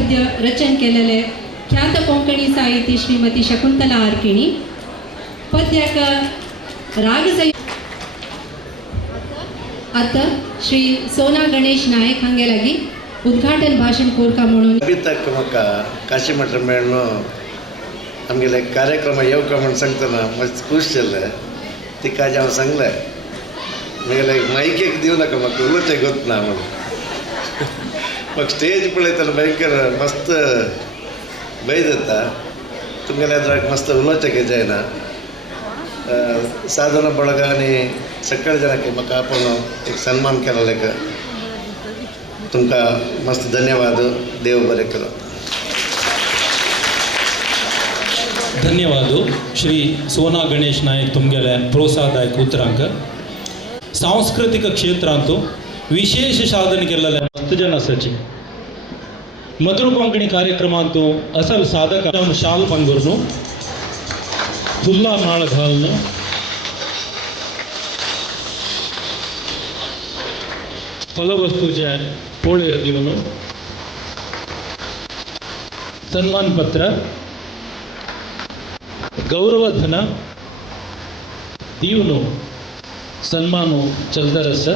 पद्य रचन केलेले ख्यात कोंकणी साहिती श्रीमती शकुंतला आर्किणी पद्याक राग सं आता श्री सोना गणेश नायक हांगे लागी उद्घाटन भाषण कोरता म्हणून. म्हाका काशी मठ मेळ्ळो आमगेले कार्यक्रम येवका म्हण सांगतना मातशें खूश जाल्लें. तिका आज हांव सांगलें म्हगेले मायक एक दिवं नाका म्हाका उलोवचें गोत ना म्हणून ಮತ್ತು ಸ್ಟೇಜ್ ಬೆಳೀತಾರೆ ಭಯಂಕರ ಮಸ್ತ್ ಬೈದತ್ತ ತುಂಗನೆ ಅದ್ರಾಗ ಮಸ್ತ್ ಉಲ್ಲೋಚಕ್ಕೆ ಜೈನ ಸಾಧನ ಬಳಗಾನಿ ಸಕ್ಕಳ ಜನಕ್ಕೆ ಮಕ್ಕ ಸನ್ಮಾನ ಕೆಲಕ ತುಂಬ ಮಸ್ತ್ ಧನ್ಯವಾದ ದೇವ್ ಬರಕಲು ಧನ್ಯವಾದ ಶ್ರೀ ಸೋನಾ ಗಣೇಶ್ ನಾಯಕ್ ತುಂಗೆಲೆ ಪ್ರೋತ್ಸಾಹದಾಯಕ ಉತ್ತರಾಂಕ ಸಾಂಸ್ಕೃತಿಕ ಕ್ಷೇತ್ರ ಅಂತೂ ವಿಶೇಷ ಸಾಧನೆ ಗೆಲ್ಲಲ್ಲ ಹತ್ತು ಜನ ಸಚಿವ ಮಧುರ ಪಂಕಣಿ ಕಾರ್ಯಕ್ರಮ ಅಂತೂ ಅಸಲ್ ಸಾಧಕ ಶಾಲ್ ಪಂಗೂರ್ನು ಹುಲ್ಲಾ ಮಾಳಧಾಲ್ನು ಫಲವಸ್ತು ಜಾನ್ ಪೋಳೆ ಇವನು ಸನ್ಮಾನ್ ಪತ್ರ ಗೌರವಧನ ದೀವನು, ಸನ್ಮಾನು ಚಲ್ದರಸ.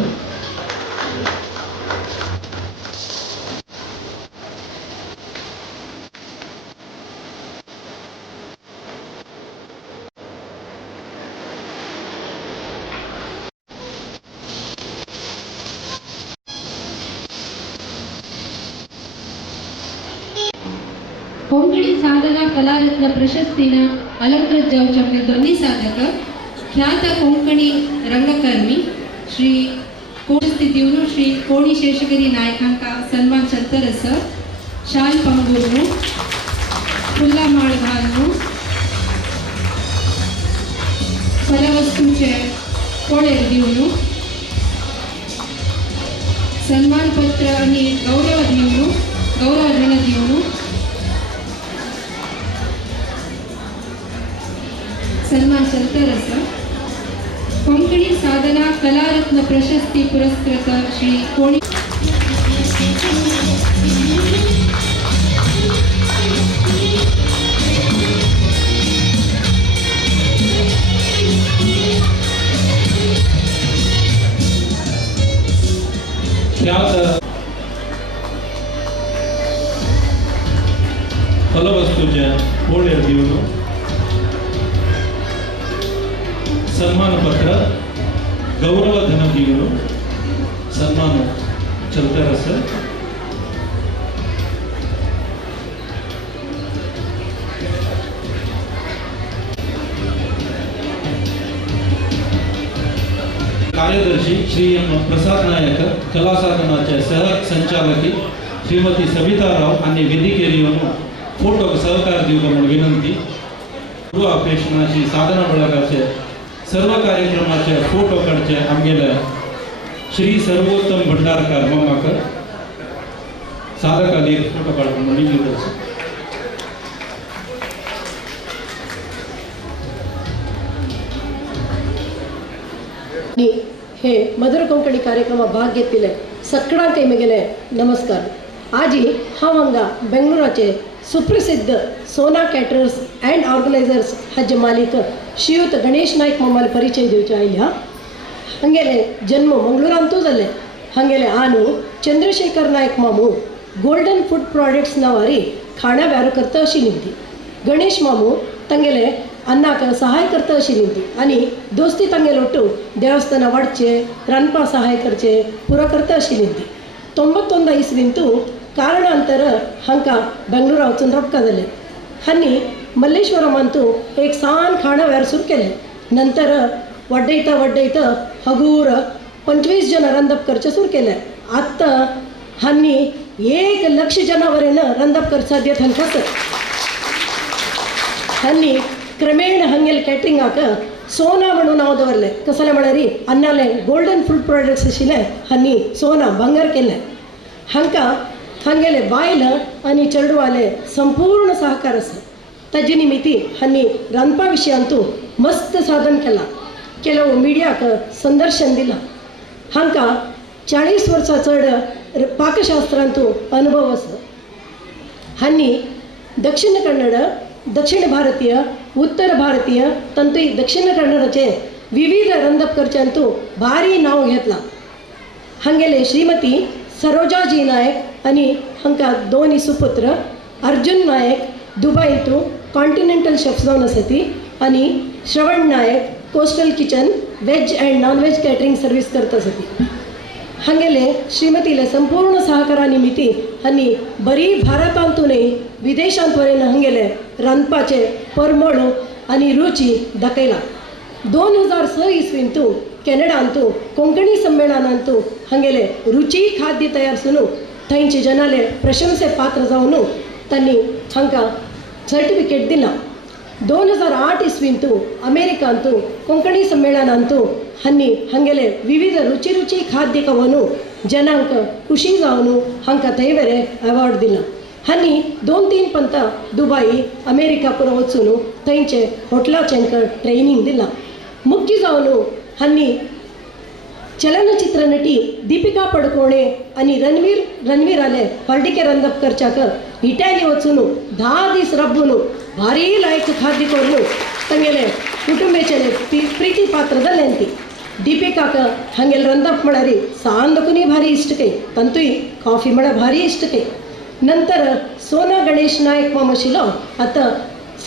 ಕೊಂಕಣಿ ಸಾಧನಾ ಕಲಾರತ್ನ ಪ್ರಶಸ್ತಿನ ಅಲಂಕೃತ್ ಜೌಚಮ್ನ ಧ್ವನಿ ಸಾಧಕ, ಖ್ಯಾತ ಕೊಂಕಣಿ ರಂಗಕರ್ಮಿ ಶ್ರೀ ಕೋಣಿಸ್ತಿದ್ದೀವನು ಶ್ರೀ ಕೋಣಿ ಶೇಷಗಿರಿ ನಾಯಕಾಂಕ ಸಲ್ಮಾನ್ ಚತ್ತರ ಸರ್ ಶಾಲ್ ಪಂಗೂರ್ನು ಫುಲ್ಲಾ ಮಾಳ್ಗಾಲ್ನು ಫಲವಸ್ತು ಚೆ ಕೋಣೆರದಿವನು ಸನ್ಮಾನ್ ಪತ್ರ ಅನಿ ಗೌರವ ದೀವನು, ಗೌರವ ಋಣ ದೀವನು सन्मान चलतरस कोंकणी साधना कलारत्न प्रशस्ती पुरस्कृत श्री कोणी ಖ್ಯಾತ ಫಲವಸ್ತುಜ ಹೋಳಿಯ ದೀವನು ಸನ್ಮಾನ ಪತ್ರ ಗೌರವ ಧನಜೀವರು ಸನ್ಮಾನ ಚಲ್ತಾರ ಸರ್. ಕಾರ್ಯದರ್ಶಿ ಶ್ರೀ ಎಂ ಪ್ರಸಾದ್ ನಾಯಕ ಕಲಾಸಾಧನಾಚಯ ಸಹ ಸಂಚಾಲಕಿ ಶ್ರೀಮತಿ ಸವಿತಾ ರಾವ್ ಅನ್ಯ ವೇದಿಕೆಯನ್ನು ಫೋಟೋ ಸಹಕಾರ ವಿನಂತಿ. ಪೂರ್ವ ಅಪೇಕ್ಷಣ ಶ್ರೀ ಸಾಧನಾ ಬಳಗಾಚೆ सर्व कार्यक्रमाचे फोटोकडचे आमगेले श्री सर्वोत्तम भंडारकार मामाकर साधकाली फोटो काढून म्हणून विनंती हे मधुर कोंकणी कार्यक्रमात भाग घेतले सगळ्यांक मेगेले नमस्कार. आजी हांव हांगा बेंगलोराचे सुप्रसिद्ध सोना कॅटरर्स अँड ऑर्गनायझर्स हाचे मालिक श्रीयुत गणेश नायक मामाला परिचय दिवचे आयले हा हांगेले जन्म मंगळुरांतू जाले हांगेले आनू चंद्रशेखर नायक मामू गोल्डन फूड प्रॉडक्ट्स नावारी खाणा व्यारू करता अशी निमती गणेश मामू ತಂಗೆಲೆ ಅನ್ನಕ ಸಹಾಯ करता अशी निमती आणि दोस्ती ತಂಗೆಲೆ ಒಟ್ಟು ದೇವಸ್ಥಾನ वाडचे रांदपा सहाय करचे पुरा करता अशी निमती ತೊಂಬತ್ತೊಂದು ಇಸ್ವಿಂತೂ ಕಾರಣಾಂತರ ಹಂಕ ಬೆಂಗಳೂರು वचून रपका जाले हांनी मल्लेश्वरम ಅಂತೂ एक सान खाणा व्यार सुरू केले नंतर वड्डयता वड्डयता हगूर पंचवीस जण रंदप करचे सुरू केले आत्ता हांनी एक लक्ष जनावरेनं रंदप कर साध्य थंकाच हांनी क्रमेण हंगेल कॅटरिंगाक सोना म्हणून नांव दवरलें कसले म्हळ्यार अन्नाले गोल्डन फूड प्रॉडक्ट्स आशिल्ले हांनी सोना भांगर केलें हांकां हांगेले बायल आनी चेडवाले संपूर्ण सहकार आसा ताजे निमित्ती हांनी रांदपा विशयांतू मस्त साधन केलां ಕೆಲವು ಮೀಡಿಯಾಕ ಸಂದರ್ಶನ ದಿಲ್ಲ ಹಾಂಕ ಚಾಳೀಸ್ ವರ್ಷ ಚಡ್ र- पाकशास्त्रांतू अनुभव आसा हांनी दक्षिण कन्नड दक्षिण भारतीय उत्तर भारतीय तंतूय दक्षिण कन्नडाचे विविध रंदप करच्यांतू भारी नांव घेतलां हांगेले श्रीमती सरोजाजी नायक आनी हांकां दोन सुपुत्र अर्जुन नायक दुबयतू कॉन्टिनेंटल शेफ जावन आसा ती आनी Shravan Nayak coastal kitchen veg and non veg catering service करता आसा ती हांगेले श्रीमतीले संपूर्ण सहकारा निमित्ती आनी बरी भारतांतूनय विदेशांत वरेन हांगेले रांदपाचे परमळ आनी रुची दाखयला. दोन हजार स इसवींतू कॅनडांतू कोंकणी संमेलनांतू हांगेले रुची खाद्य तयार सुनू थंयचे जनाले प्रशंसे पात्र जावनू तांणी हांकां ಸರ್ಟಿಫಿಕೇಟ್ ದಿನ. ದೋನ್ ಹಜಾರ್ ಆಟ್ ಇಸ್ವಿಂತೂ ಅಮೇರಿಕ ಅಂತೂ, ಕೊಂಕಣಿ ಸಮ್ಮೇಳನ ಅಂತೂ, ಹನ್ನಿ ಹಂಗೆಲೆ ವಿವಿಧ ರುಚಿ ರುಚಿ ಖಾದ್ಯಕವನು ಜನಾಂಕ ಖುಷಿಗಾವನು ಹಂಕ ತೈವರೆ ಅವಾರ್ಡ್ ದಿನ ಹನ್ನಿ ದೋನ್ ತೀನ್ ಪಂತ ದುಬಾಯಿ, ಅಮೇರಿಕ ಪುರ ಓದ್ಸುನು ತೈಂಚೆ ಹೊಟ್ಲಾ ಚೆಂಕ ಟ್ರೈನಿಂಗ್ ದಿಲ್ಲ ಮುಖ್ಯಜಾವನು ಹನ್ನಿ ಚಲನಚಿತ್ರ ನಟಿ ದೀಪಿಕಾ ಪಡುಕೋಣೆ, ಅನಿ ರಣವೀರ್ ರಣವೀರ್ ಅಲೆ ಪರ್ಡಿಕೆ ರಂದಪ್ಕರ್ ಚಾಕರ್ इटॅली वचून धा दीस रब्बून भारी लायक खाद्य करून तांगेले कुटुंबाचे प्रिती पात्र जालें ती दीपिकाक हांगेले रंदप म्हळ्यार सांदकुनी भारी इष्ट के तांतूय कॉफी म्हळ्यार भारी इष्ट के नंतर सोना गणेश नायक मॉम आशिल्लो आतां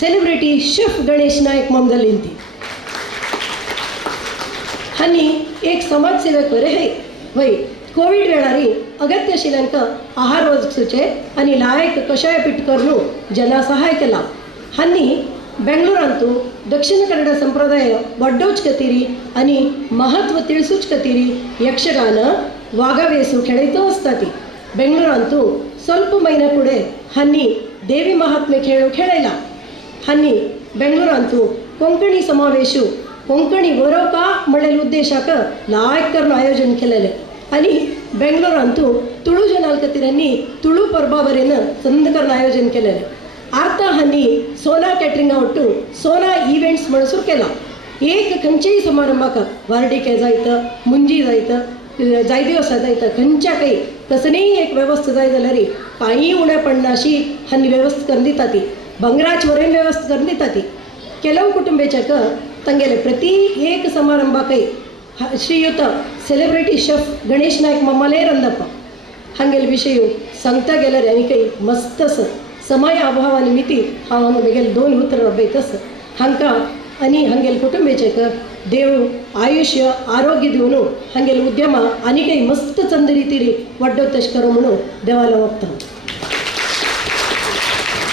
सेलिब्रिटी शेफ गणेश नायक मॉम जाली ती हनी एक समाजसेवक बरे हे वय कोविड वेळारी अगत्य आशिल्ल्यांक आहार वस्तूचे आनी लायक कशाय पीठ करून जना सहाय केला हांणी बेंगलोरांतू दक्षिण कन्नड संप्रदाय वड्डोच कतिरी आनी महत्व तिळसूच कतिरी यक्षगान वागावेसू खेळयतो आसता ती बेंगलोरांतू ಸ್ವಲ್ಪ महिने फुडें हांणी देवी महात्मे खेळ खेळयला हांणी बेंगलोरांतू कोंकणी समावेशू कोंकणी बरोवपा म्हणलेल्या उद्देशाक लायक करून आयोजन केलेलें आनी बेंगलोरांतू तुळू जनाल खातीरांनी तुळू परबा वरेन संद करून आयोजन केलेलें आर्ता हांणी सोना कॅटरिंगा वट्टू सोना इव्हेंट्स म्हणसूर केला एक खंयच्याय समारंभाक वार्डिके जायतं मुंजी जायतं जाय दिवसा जायतं खंयच्या काही कसलीय एक वेवस्था जाय जाल्यार कांय उणें पडना अशी हांणी वेवस्था करून दिता ती भंगराच वरेन वेवस्था करून दिता ती ಕೆಲವು ಕುಟುಂಬಚಕ ತಂಗೆಲೆ ಪ್ರತಿ ಏಕ ಸಮಾರಂಭಕ್ಕೈ ಹ- ಶ್ರೀಯುತ ಸೆಲೆಬ್ರಿಟಿ ಶೆಫ್ ಗಣೇಶ್ ನಾಯ್ಕ ಮಮ್ಮಲೇ ರಂದಪ್ಪ ಹಾಗೆಲ್ಲ ವಿಷಯ सांगता गेल्यार आनी काही मस्तस समय अभावा निमित्ती हांव हांगा बेगेल दोन उतर रबयतस हांकां आनी हांगेल कुटुंबेचेक देव आयुश्य आरोग्य दिवन हांगेल उद्यमा आनी काही मस्त चंद रितीरी वड्डो तश करूं म्हणून देवाला वखता